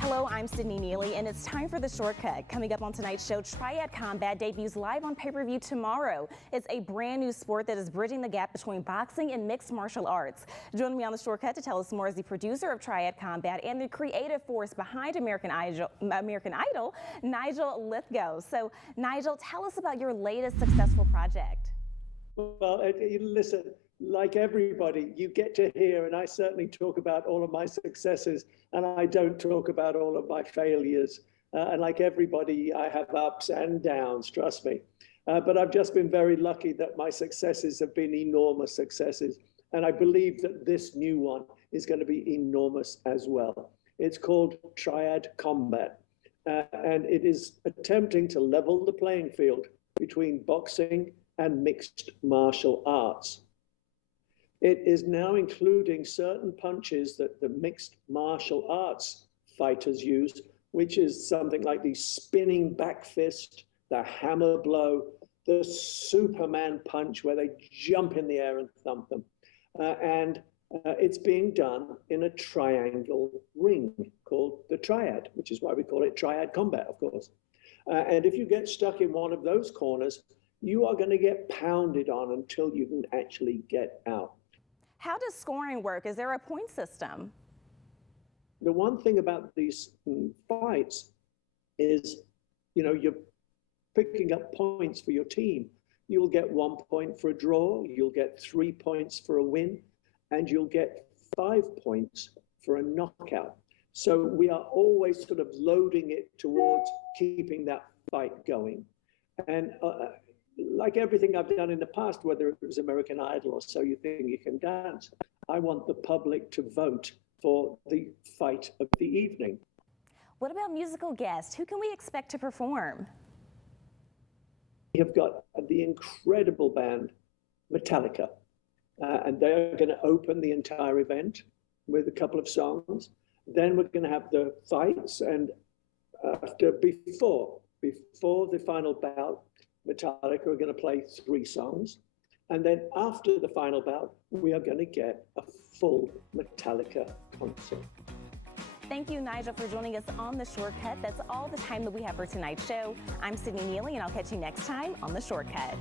Hello, I'm Sydney Neely, and it's time for The Shortcut. Coming up on tonight's show, Triad Combat debuts live on pay-per-view tomorrow. It's a brand new sport that is bridging the gap between boxing and mixed martial arts. Joining me on The Shortcut to tell us more is the producer of Triad Combat and the creative force behind American Idol, Nigel Lythgoe. So, Nigel, tell us about your latest successful project. Well, listen, like everybody, you get to hear, and I certainly talk about all of my successes, and I don't talk about all of my failures. And like everybody, I have ups and downs, trust me. But I've just been very lucky that my successes have been enormous successes. And I believe that this new one is going to be enormous as well. It's called Triad Combat. And it is attempting to level the playing field between boxing and mixed martial arts. It is now including certain punches that the mixed martial arts fighters use, which is something like the spinning back fist, the hammer blow, the Superman punch where they jump in the air and thump them. It's being done in a triangle ring called the Triad, which is why we call it Triad Combat, of course. And if you get stuck in one of those corners, you are going to get pounded on until you can actually get out. How does scoring work? Is there a point system? The one thing about these fights is, you know, you're picking up points for your team. You'll get 1 point for a draw, you'll get 3 points for a win, and you'll get 5 points for a knockout. So we are always sort of loading it towards keeping that fight going. And like everything I've done in the past, whether it was American Idol or So You Think You Can Dance, I want the public to vote for the fight of the evening. What about musical guests? Who can we expect to perform? We have got the incredible band Metallica, and they're going to open the entire event with a couple of songs. Then we're going to have the fights, and before the final bout, Metallica are going to play 3 songs. And then after the final bout, we are going to get a full Metallica concert. Thank you, Nigel, for joining us on The Shortcut. That's all the time that we have for tonight's show. I'm Sydney Neely, and I'll catch you next time on The Shortcut.